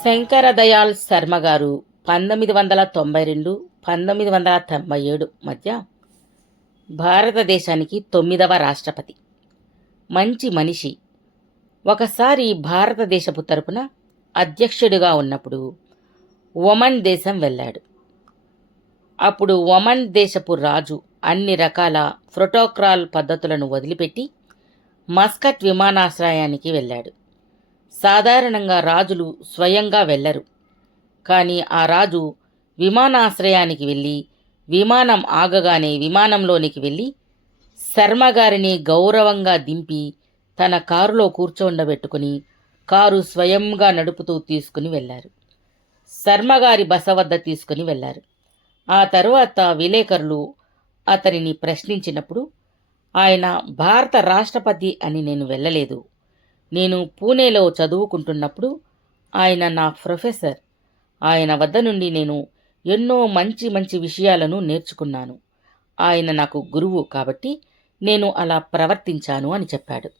శంకరదయాళ్ శర్మ గారు 1992, 1997 మధ్య భారతదేశానికి 9వ రాష్ట్రపతి. మంచి మనిషి. ఒకసారి భారతదేశపు తరపున అధ్యక్షుడిగా ఉన్నప్పుడు ఒమన్ దేశం వెళ్ళాడు. అప్పుడు ఒమన్ దేశపు రాజు అన్ని రకాల ప్రోటోకాల్ పద్ధతులను వదిలిపెట్టి మస్కట్ విమానాశ్రయానికి వెళ్ళాడు. సాధారణంగా రాజులు స్వయంగా వెళ్ళరు. కానీ ఆ రాజు విమానాశ్రయానికి వెళ్ళి విమానం ఆగగానే విమానంలోనికి వెళ్ళి శర్మగారిని గౌరవంగా దింపి తన కారులో కూర్చోండబెట్టుకుని కారు స్వయంగా నడుపుతూ తీసుకుని వెళ్ళారు. శర్మగారి బస వద్ద తీసుకుని వెళ్ళారు. ఆ తరువాత విలేకరులు అతనిని ప్రశ్నించినప్పుడు ఆయన భారత రాష్ట్రపతి అని నేను వెళ్ళలేదు. నేను పూణేలో చదువుకుంటున్నప్పుడు ఆయన నా ప్రొఫెసర్. ఆయన వద్ద నుండి నేను ఎన్నో మంచి మంచి విషయాలను నేర్చుకున్నాను. ఆయన నాకు గురువు కాబట్టి నేను అలా ప్రవర్తించాను అని చెప్పాడు.